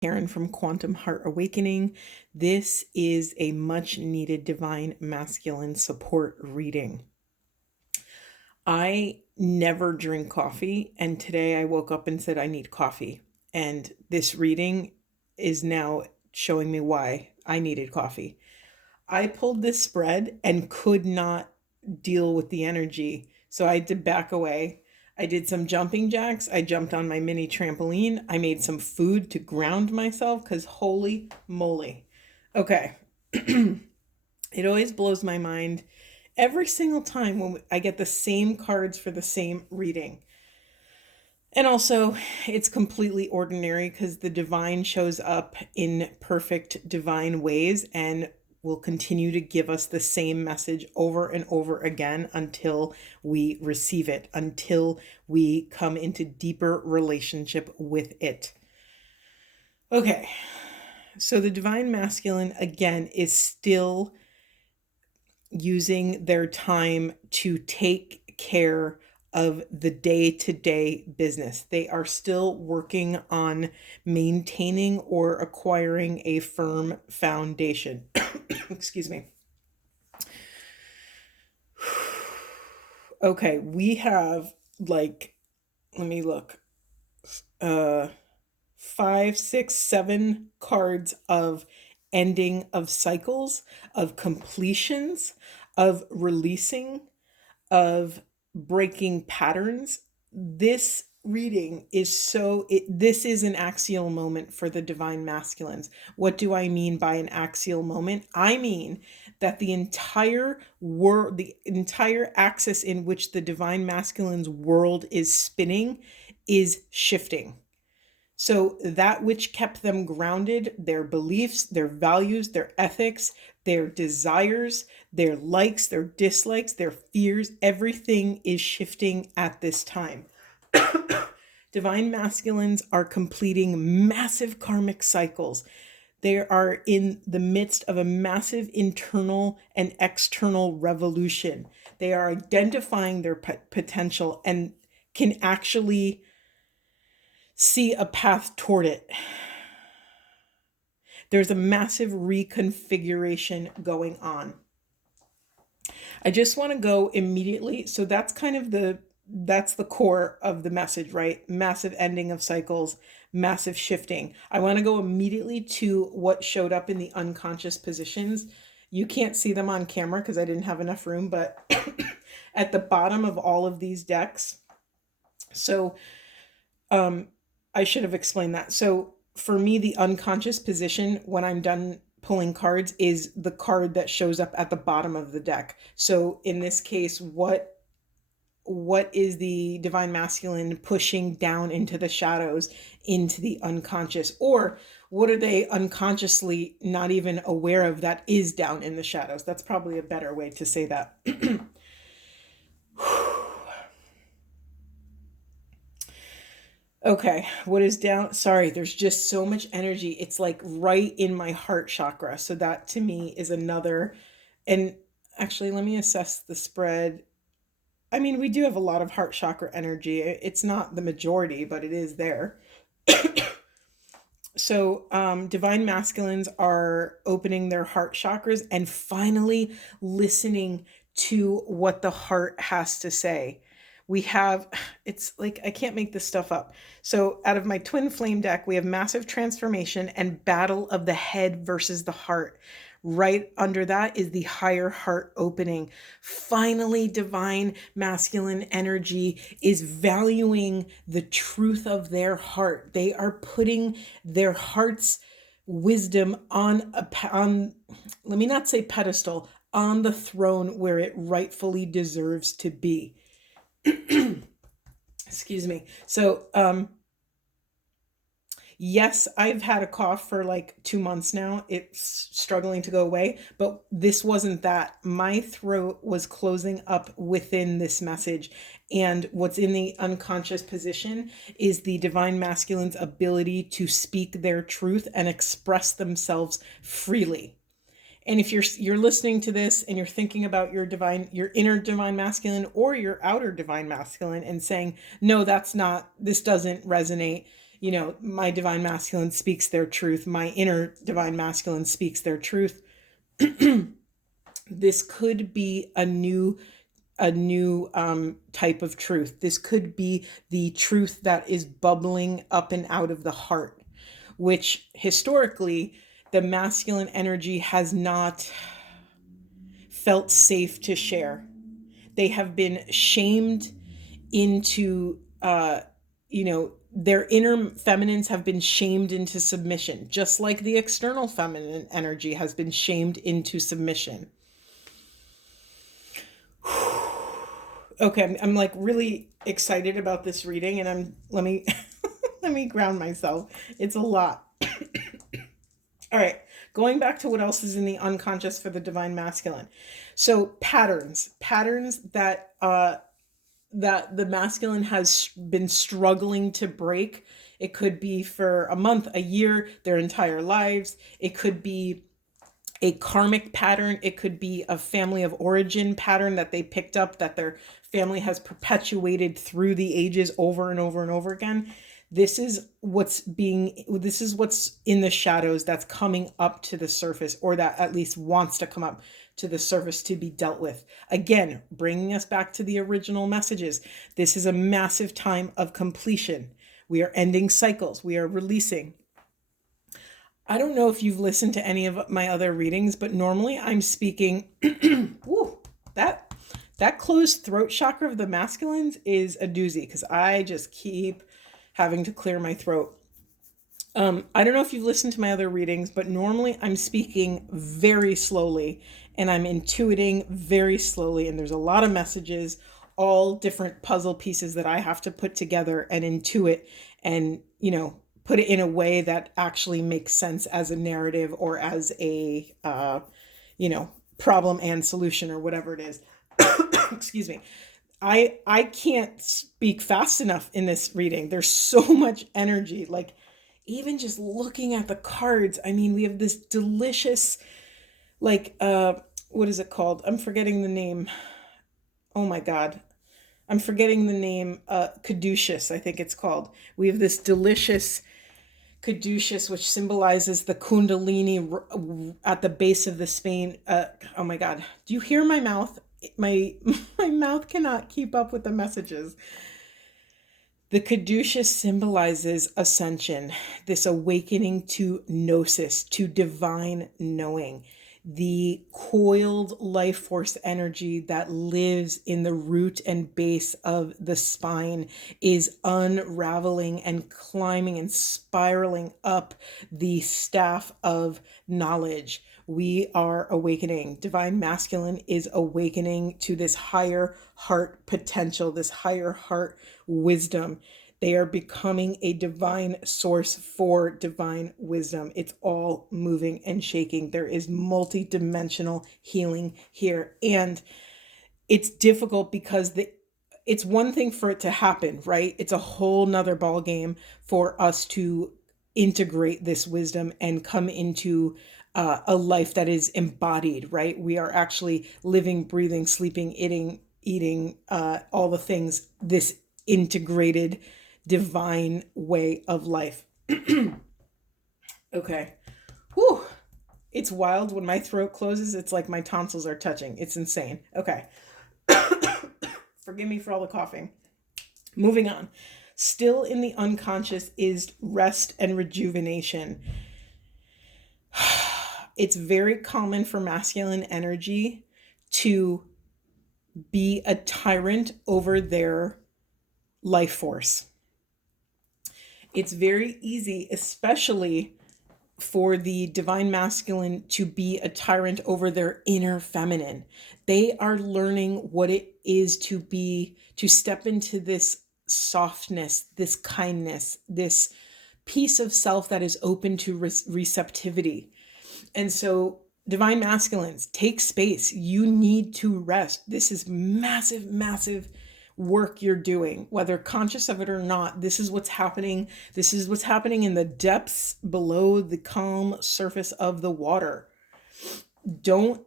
Karen from Quantum Heart Awakening. This is a much needed divine masculine support reading. I never drink coffee, and today I woke up and said I need coffee. And this reading is now showing me why I needed coffee. I pulled this spread and could not deal with the energy, so I had to back away. I did some jumping jacks. I jumped on my mini trampoline. I made some food to ground myself because holy moly. Okay. It always blows my mind every single time when I get the same cards for the same reading. And also, it's completely ordinary because the divine shows up in perfect divine ways and will continue to give us the same message over and over again until we receive it, until we come into deeper relationship with it. Okay, so the divine masculine, again, is still using their time to take care of the day-to-day business. They are still working on maintaining or acquiring a firm foundation. Excuse me. Okay, we have like, let me look. 5, 6, 7 cards of ending of cycles, of completions, of releasing, of breaking patterns. This reading is this is an axial moment for the divine masculines. What do I mean by an axial moment? I mean that the entire world, the entire axis in which the divine masculine's world is spinning is shifting. So that which kept them grounded, their beliefs, their values, their ethics, their desires, their likes, their dislikes, their fears, everything is shifting at this time. Divine masculines are completing massive karmic cycles. They are in the midst of a massive internal and external revolution. They are identifying their potential and can actually see a path toward it. There's a massive reconfiguration going on. I just want to go immediately. So that's kind of that's the core of the message, right? Massive ending of cycles, massive shifting. I want to go immediately to what showed up in the unconscious positions. You can't see them on camera because I didn't have enough room, but at the bottom of all of these decks. So, I should have explained that. So for me, the unconscious position when I'm done pulling cards is the card that shows up at the bottom of the deck. So in this case, what is the divine masculine pushing down into the shadows, into the unconscious? Or what are they unconsciously not even aware of that is down in the shadows? That's probably a better way to say that. Okay, what is down? Sorry, there's just so much energy. It's like right in my heart chakra. So that to me is another. And actually, let me assess the spread. I mean, we do have a lot of heart chakra energy. It's not the majority, but it is there. So, divine masculines are opening their heart chakras and finally listening to what the heart has to say. We have, it's like, I can't make this stuff up. So out of my twin flame deck, we have massive transformation and battle of the head versus the heart. Right under that is the higher heart opening. Finally, divine masculine energy is valuing the truth of their heart. They are putting their heart's wisdom on let me not say pedestal, on the throne where it rightfully deserves to be. Excuse me. So, yes, I've had a cough for like 2 months now. It's struggling to go away, but this wasn't that. My throat was closing up within this message. And what's in the unconscious position is the divine masculine's ability to speak their truth and express themselves freely. And if you're listening to this and you're thinking about your inner divine masculine or your outer divine masculine and saying, no, this doesn't resonate. you know, my divine masculine speaks their truth, my inner divine masculine speaks their truth. This could be a new type of truth. This could be the truth that is bubbling up and out of the heart, which historically the masculine energy has not felt safe to share. They have been shamed into, their inner feminines have been shamed into submission, just like the external feminine energy has been shamed into submission. Okay, I'm like really excited about this reading, and let me let me ground myself. It's a lot. All right, going back to what else is in the unconscious for the divine masculine. So patterns that the masculine has been struggling to break. It could be for a month, a year, their entire lives. It could be a karmic pattern. It could be a family of origin pattern that they picked up, that their family has perpetuated through the ages over and over and over again. This is what's in the shadows that's coming up to the surface, or that at least wants to come up to the surface to be dealt with. Again, bringing us back to the original messages. This is a massive time of completion. We are ending cycles. We are releasing. I don't know if you've listened to any of my other readings, but normally I'm speaking. Woo, that closed throat chakra of the masculines is a doozy, because I just keep having to clear my throat. I don't know if you've listened to my other readings, but normally I'm speaking very slowly and I'm intuiting very slowly, and there's a lot of messages, all different puzzle pieces that I have to put together and intuit and, put it in a way that actually makes sense as a narrative, or as a, problem and solution, or whatever it is. Excuse me. I can't speak fast enough in this reading. There's so much energy. Like, even just looking at the cards, I mean, we have this delicious, like, what is it called? I'm forgetting the name. Oh my God. I'm forgetting the name. Caduceus, I think it's called. We have this delicious Caduceus, which symbolizes the Kundalini at the base of the spine. Oh my God. Do you hear my mouth? My my mouth cannot keep up with the messages. The Caduceus symbolizes ascension, this awakening to gnosis, to divine knowing, the coiled life force energy that lives in the root and base of the spine is unraveling and climbing and spiraling up the staff of knowledge. We are awakening. Divine masculine is awakening to this higher heart potential, this higher heart wisdom. They are becoming a divine source for divine wisdom. It's all moving and shaking. There is multi-dimensional healing here. And it's difficult because it's one thing for it to happen, right? It's a whole nother ball game for us to integrate this wisdom and come into a life that is embodied, right? We are actually living, breathing, sleeping, eating all the things, this integrated divine way of life. Okay. Whew. It's wild when my throat closes. It's like my tonsils are touching. It's insane. Okay. Forgive me for all the coughing. Moving on. Still in the unconscious is rest and rejuvenation. It's very common for masculine energy to be a tyrant over their life force. It's very easy, especially for the divine masculine, to be a tyrant over their inner feminine. They are learning what it is to step into this softness, this kindness, this piece of self that is open to receptivity. And so, divine masculines, take space. You need to rest. This is massive, massive work you're doing, whether conscious of it or not. This is what's happening. This is what's happening in the depths below the calm surface of the water. Don't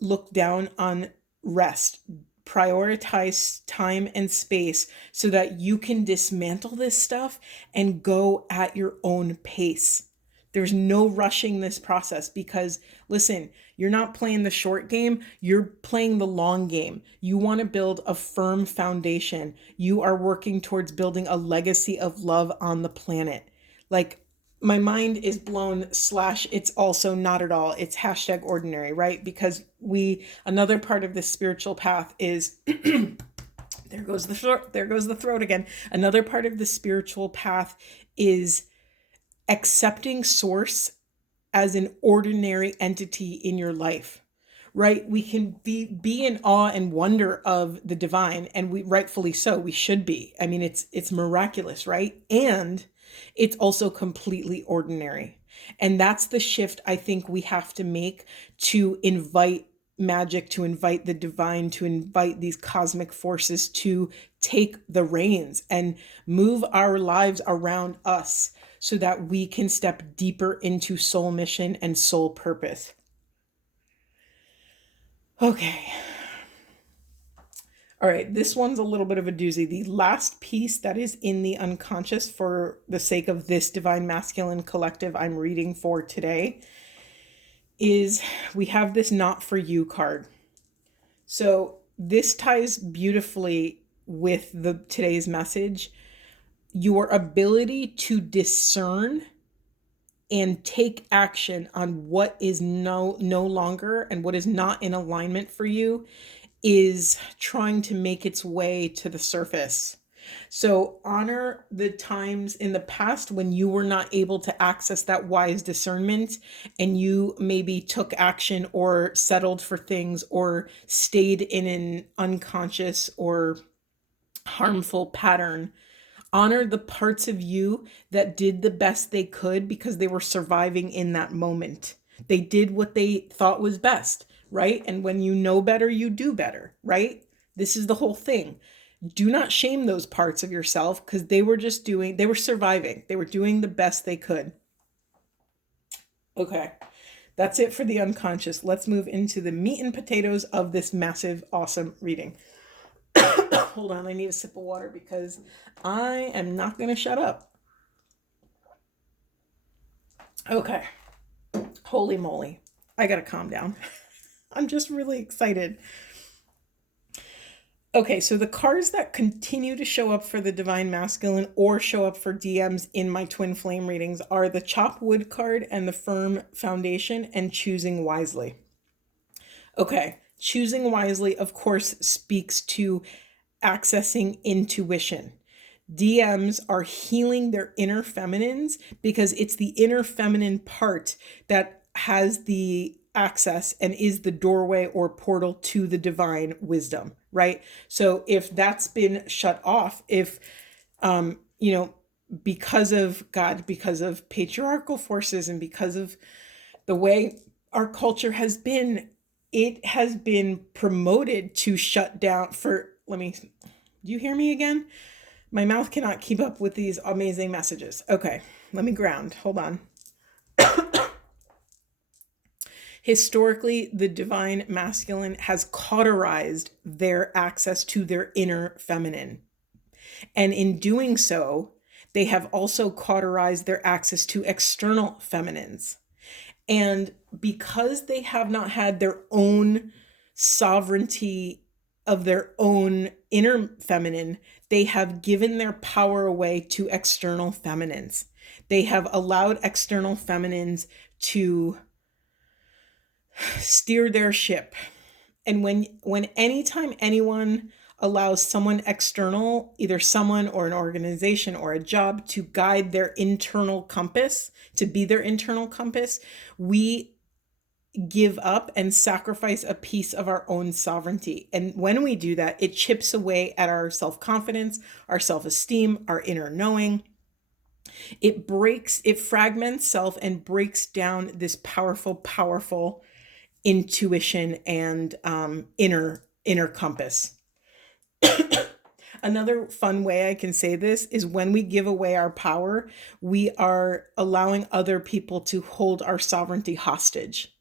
look down on rest. prioritize time and space so that you can dismantle this stuff and go at your own pace. There's no rushing this process because, listen, you're not playing the short game, you're playing the long game. You want to build a firm foundation. You are working towards building a legacy of love on the planet. Like, my mind is blown slash it's also not at all. It's hashtag ordinary, right? Because another part of this spiritual path is there goes the throat again. Another part of the spiritual path is accepting source as an ordinary entity in your life, right? We can be in awe and wonder of the divine, and we rightfully so, we should be. I mean, it's miraculous, right? And it's also completely ordinary. And that's the shift I think we have to make to invite magic, to invite the divine, to invite these cosmic forces to take the reins and move our lives around us so that we can step deeper into soul mission and soul purpose. Okay. All right, this one's a little bit of a doozy. The last piece that is in the unconscious for the sake of this Divine Masculine collective I'm reading for today is we have this Not For You card. So this ties beautifully with today's message. Your ability to discern and take action on what is no longer and what is not in alignment for you is trying to make its way to the surface. So honor the times in the past when you were not able to access that wise discernment and you maybe took action or settled for things or stayed in an unconscious or harmful pattern. Honor the parts of you that did the best they could because they were surviving in that moment. They did what they thought was best, right? And when you know better, you do better, right? This is the whole thing. Do not shame those parts of yourself because they were surviving. They were doing the best they could. Okay, that's it for the unconscious. Let's move into the meat and potatoes of this massive, awesome reading. Hold on, I need a sip of water because I am not going to shut up. Okay. Holy moly. I got to calm down. I'm just really excited. Okay, so the cards that continue to show up for the Divine Masculine or show up for DMs in my Twin Flame readings are the Chop Wood card and the Firm Foundation and Choosing Wisely. Okay, Choosing Wisely, of course, speaks to accessing intuition. DMs are healing their inner feminines because it's the inner feminine part that has the access and is the doorway or portal to the divine wisdom, right? So if that's been shut off, if, because of God, because of patriarchal forces and because of the way our culture has been, it has been promoted to shut down do you hear me again? My mouth cannot keep up with these amazing messages. Okay, let me ground. Hold on. Historically, the Divine Masculine has cauterized their access to their inner feminine. And in doing so, they have also cauterized their access to external feminines. And because they have not had their own sovereignty of their own inner feminine, they have given their power away to external feminines. They have allowed external feminines to steer their ship. And when anytime anyone allows someone external, either someone or an organization or a job, to guide their internal compass, to be their internal compass, we give up and sacrifice a piece of our own sovereignty. And when we do that, it chips away at our self-confidence, our self-esteem, our inner knowing. It fragments self and breaks down this powerful intuition and inner compass. Another fun way I can say this is when we give away our power, we are allowing other people to hold our sovereignty hostage.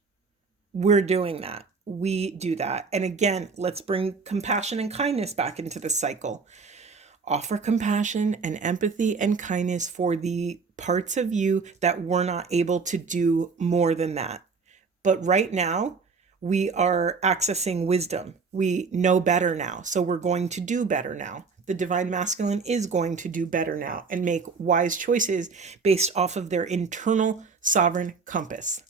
We're doing that, we do that. And again, let's bring compassion and kindness back into the cycle. Offer compassion and empathy and kindness for the parts of you that were not able to do more than that. But right now, we are accessing wisdom. We know better now. So we're going to do better now. The divine masculine is going to do better now and make wise choices based off of their internal sovereign compass.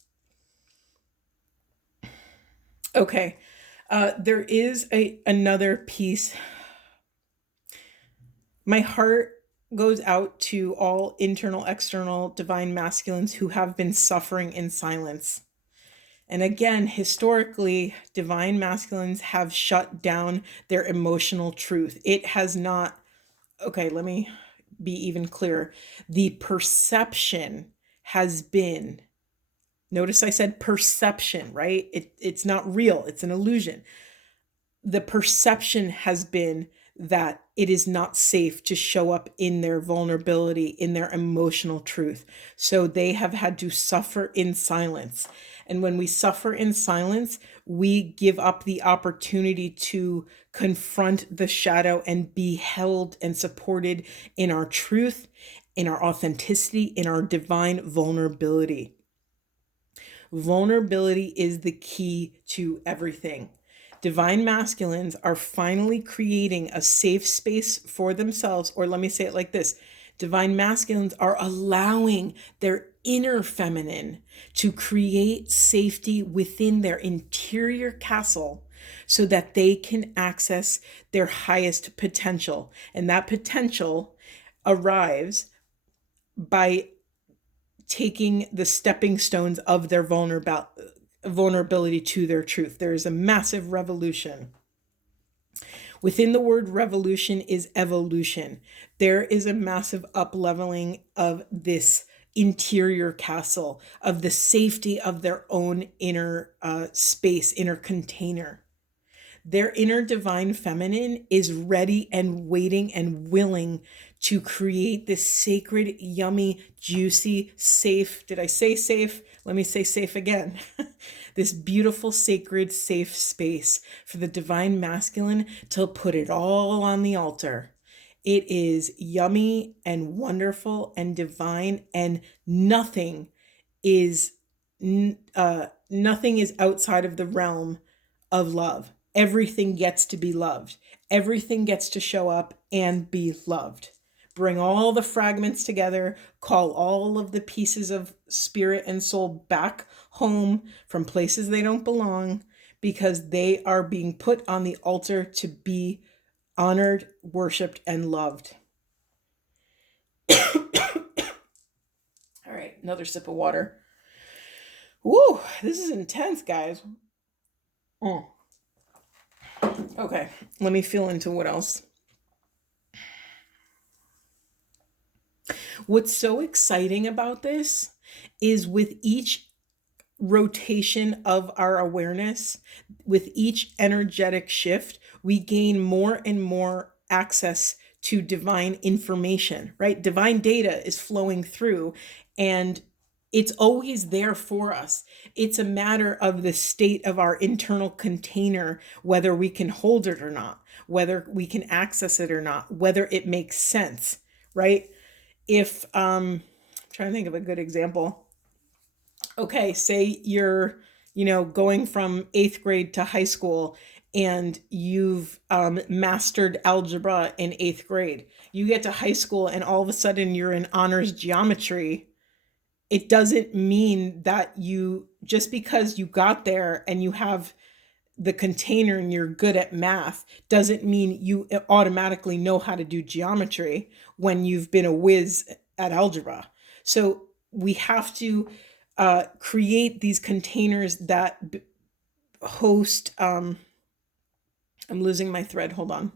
Okay. There is another piece. My heart goes out to all internal, external divine masculines who have been suffering in silence. And again, historically, divine masculines have shut down their emotional truth. It has not, okay, let me be even clearer. The perception has been, notice I said perception, right? It's not real, it's an illusion. The perception has been that it is not safe to show up in their vulnerability, in their emotional truth. So they have had to suffer in silence. And when we suffer in silence, we give up the opportunity to confront the shadow and be held and supported in our truth, in our authenticity, in our divine vulnerability. Vulnerability is the key to everything. Divine masculines are finally creating a safe space for themselves, or let me say it like this: divine masculines are allowing their inner feminine to create safety within their interior castle so that they can access their highest potential. And that potential arrives by taking the stepping stones of their vulnerability to their truth. There is a massive revolution. Within the word revolution is evolution. There is a massive up-leveling of this interior castle, of the safety of their own inner space, inner container. Their inner divine feminine is ready and waiting and willing to create this sacred, yummy, juicy, safe. Did I say safe? Let me say safe again. This beautiful, sacred, safe space for the divine masculine to put it all on the altar. It is yummy and wonderful and divine, and nothing is outside of the realm of love. Everything gets to be loved. Everything gets to show up and be loved. Bring all the fragments together, call all of the pieces of spirit and soul back home from places they don't belong, because they are being put on the altar to be honored, worshiped, and loved. All right, another sip of water. Woo, this is intense, guys. Okay, let me feel into what else. What's so exciting about this is with each rotation of our awareness, with each energetic shift, we gain more and more access to divine information, right? Divine data is flowing through, and it's always there for us. It's a matter of the state of our internal container, whether we can hold it or not, whether we can access it or not, whether it makes sense, right? If I'm trying to think of a good example. Okay, say you're, going from 8th grade to high school, and you've mastered algebra in 8th grade. You get to high school and all of a sudden you're in honors geometry. It doesn't mean that just because you got there and you have the container and you're good at math, doesn't mean you automatically know how to do geometry when you've been a whiz at algebra. So we have to create these containers that host. I'm losing my thread. Hold on.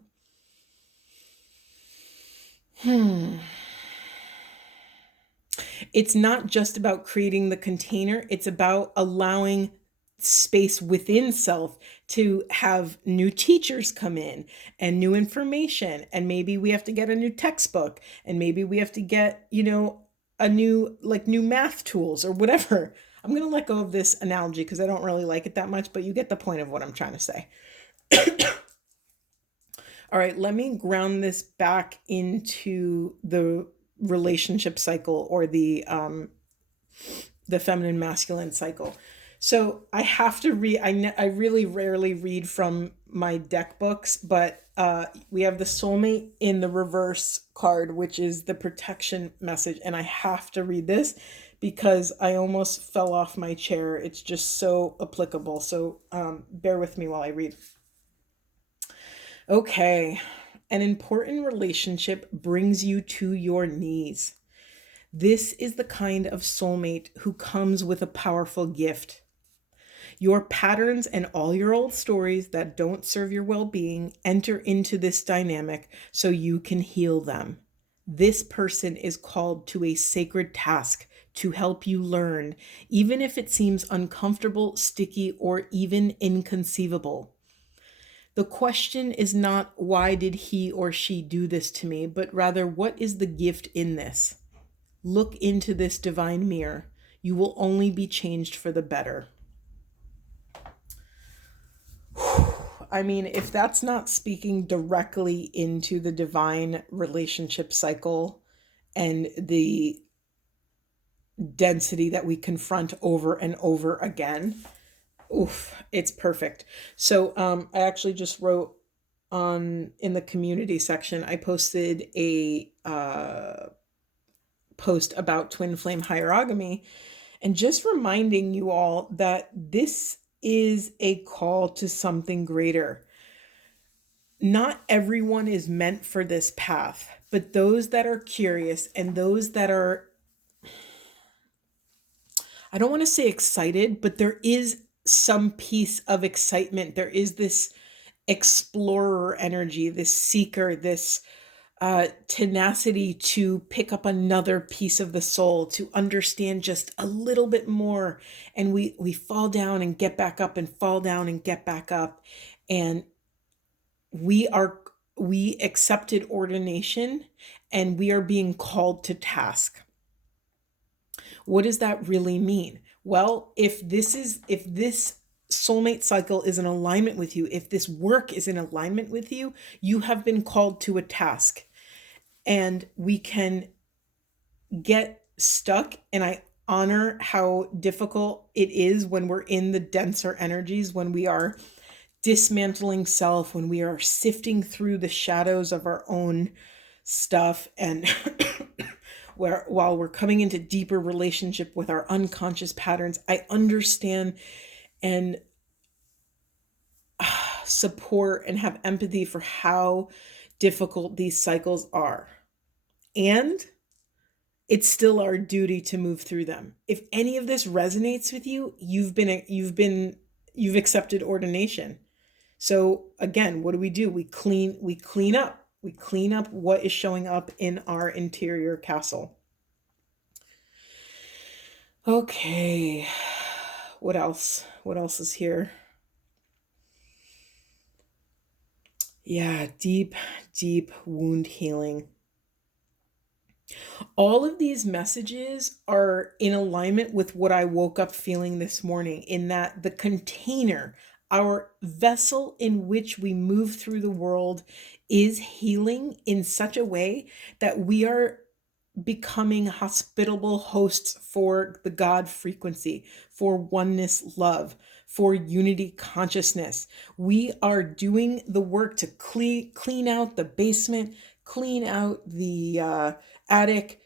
It's not just about creating the container. It's about allowing space within self to have new teachers come in and new information. And maybe we have to get a new textbook, and maybe we have to get, a new math tools or whatever. I'm going to let go of this analogy because I don't really like it that much, but you get the point of what I'm trying to say. All right, let me ground this back into the relationship cycle, or the feminine masculine cycle. So I have to read. I really rarely read from my deck books, but we have the soulmate in the reverse card, which is the protection message, and I have to read this because I almost fell off my chair. It's just so applicable. So bear with me while I read. Okay, an important relationship brings you to your knees. This is the kind of soulmate who comes with a powerful gift. Your patterns and all your old stories that don't serve your well being enter into this dynamic so you can heal them. This person is called to a sacred task to help you learn, even if it seems uncomfortable, sticky, or even inconceivable. The question is not why did he or she do this to me, but rather what is the gift in this? Look into this divine mirror. You will only be changed for the better. I mean, if that's not speaking directly into the divine relationship cycle and the density that we confront over and over again, oof, it's perfect. So I actually just wrote on in the community section, I posted a post about twin flame hierogamy, and just reminding you all that this is a call to something greater. Not everyone is meant for this path, but those that are curious and those that are, I don't want to say excited, but there is some piece of excitement. There is this explorer energy, this seeker, this tenacity to pick up another piece of the soul, to understand just a little bit more. And we fall down and get back up, and fall down and get back up. And we accepted ordination, and we are being called to task. What does that really mean? Well, if this soulmate cycle is in alignment with you, if this work is in alignment with you, you have been called to a task. And we can get stuck, and I honor how difficult it is when we're in the denser energies, when we are dismantling self, when we are sifting through the shadows of our own stuff, and while we're coming into deeper relationship with our unconscious patterns. I understand and support and have empathy for how difficult these cycles are. And it's still our duty to move through them. If any of this resonates with you, you've accepted ordination. So again, what do? We clean up. We clean up what is showing up in our interior castle. Okay. What else? What else is here? Yeah, deep wound healing. All of these messages are in alignment with what I woke up feeling this morning, in that the container, our vessel in which we move through the world, is healing in such a way that we are becoming hospitable hosts for the God frequency, for oneness love, for unity consciousness. We are doing the work to clean out the basement, clean out the attic,